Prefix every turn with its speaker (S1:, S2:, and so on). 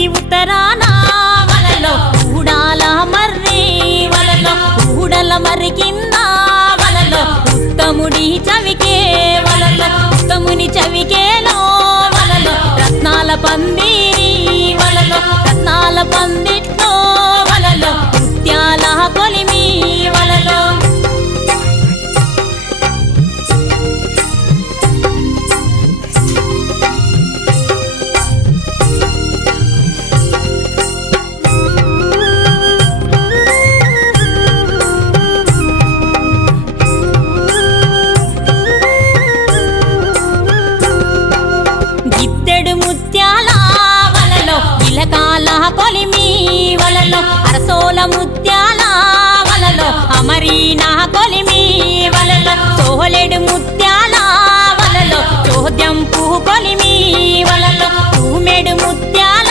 S1: ఊరికి ఉత్తరాన ఊడాల మర్రి వలలో ఊడల మర్రి కింద వలలో ఉత్తముడి చవికే వలలో ఉత్తముని చవికేలో వలలో రత్నాల పందిరి వలలో రత్నాల పందిరి ముత్యాల వలలో ఇలకాల కొలిమి వలలో అరసోల ముత్యాల వలలో అమరీనా కొలిమి వలలో సోహలెడు ముత్యాల వలలో చోద్యం పువ్వు కొలిమి వలలో.